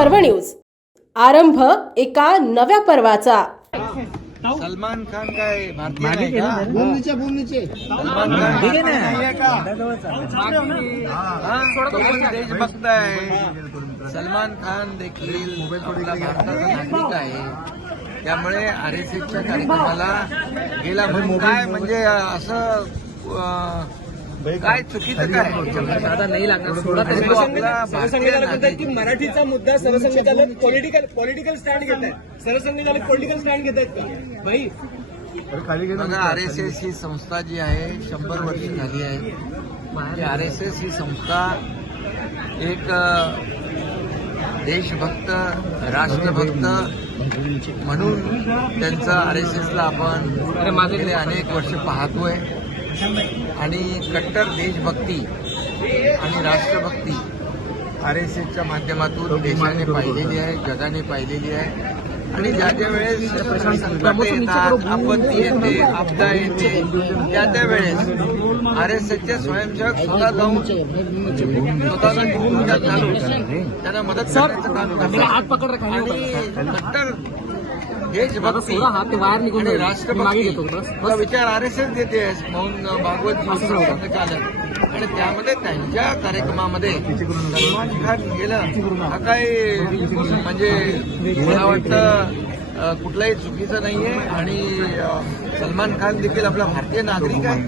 पर्व न्यूज। आरंभ एका नव्या पर्वाचा। सलमान खान काय भारतीय नाही का? बोलनीचे सलमान खान भारतीय नाहीये का? तो पण देशभक्त आहे। सलमान खान देखील आपला भारताचा नागरिक आहे। त्यामुळे आरएसएसच्या कार्यक्रमाला गेला म्हणून काय म्हणजे असं काय चुकीचं काय साधा नाही लागणार। सरसंघचालक की मराठीचा मुद्दा सरसंघचालक पॉलिटिकल स्टँड घेत आहेत। सरसंघचालक पॉलिटिकल स्टँड घेत आहेत का भाई? बघा, आरएसएस ही संस्था जी आहे 100 वर्ष झाली आहे। आरएसएस ही संस्था एक देशभक्त राष्ट्रभक्त म्हणून त्यांचा आरएसएसला आपण गेले अनेक वर्ष पाहतोय आणि कट्टर देशभक्ती आणि राष्ट्रभक्ती आरएसएसच्या माध्यमातून देशाने पाहिलेली आहे, जगाने पाहिलेली आहे। आणि ज्या ज्या वेळेस संकट येतात, आपत्ती येते, आपदा येते, त्या वेळेस आरएसएसचे स्वयंसेवक स्वतः जाऊन स्वतःला भूमिका चालू त्यांना मदत करण्याचं काम करतात आणि कट्टर देशभक्ती आणि राष्ट्रभक्ती विचार आरएसएस देते म्हणून भागवत संघचालक आणि त्यामध्ये त्यांच्या कार्यक्रमामध्ये सलमान खान गेलं हा काही म्हणजे मला वाटतं कुठलाही चुकीचं नाहीये आणि सलमान खान देखील आपला भारतीय नागरिक आहे।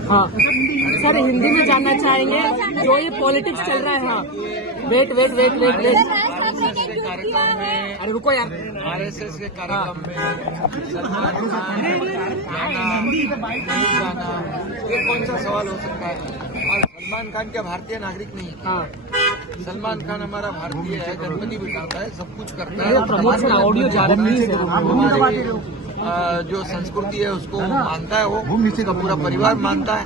सर हिंदी में जानना चाहेंगे जो ये पॉलिटिक्स चल रहा है। हाँ वेट कार्यक्रम में अरे रुको यार, आरएसएस के कार्यक्रम में सलमान खान जाना ये कौन सा सवाल हो सकता है? और सलमान खान क्या भारतीय नागरिक नहीं? हाँ सलमान खान हमारा भारतीय है, गणपति बिठाता है, सब कुछ करता है। प्रमोद का ऑडियो जा रहा है। हमारी जो संस्कृति है उसको मानता है, वो इसका पूरा परिवार मानता है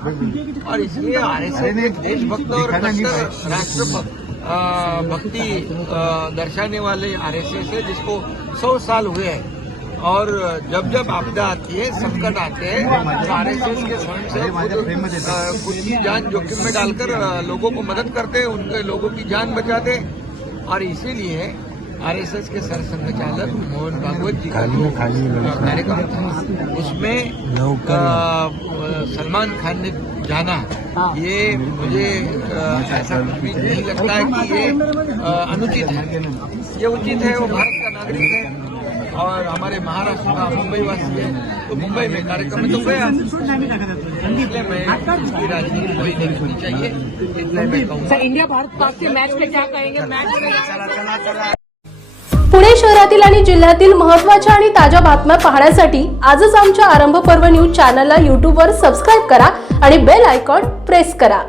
और इसलिए आरएसएस एक देशभक्त और कट्टर राष्ट्रभक्त भक्ति दर्शाने वाले आरएसएस है जिसको 100 साल हुए हैं। और जब जब आपदा आती है, संकट आते हैं तो आरएसएस के स्वयंसेवक खुद की जान जोखिम में डालकर लोगों को मदद करते हैं, उनके लोगों की जान बचाते हैं। और इसीलिए आरएसएस के सरसंघचालक मोहन भागवत जी का जो कार्यक्रम था उसमें सलमान खान ने जाना, ये मुझे ऐसा कुछ भी नहीं लगता है कि ये अनुचित है। ये उचित है, वो भारत का नागरिक है और हमारे महाराष्ट्र का मुंबई वासी है, तो मुंबई में कार्यक्रम में तो गया, इसलिए मैं इसकी राजनीति कोई नहीं होनी चाहिए, इतना मैं कहूँगा। सर इंडिया भारत पाक के मैच में क्या कहेंगे? मैच पुणे शहरातील आणि जिल्ह्यातील महत्त्वाच्या आणि ताज्या बातम्या पाहण्यासाठी आजच आमच्या आरंभ पर्व न्यूज चॅनलला YouTube वर सबस्क्राइब करा आणि बेल आयकॉन प्रेस करा।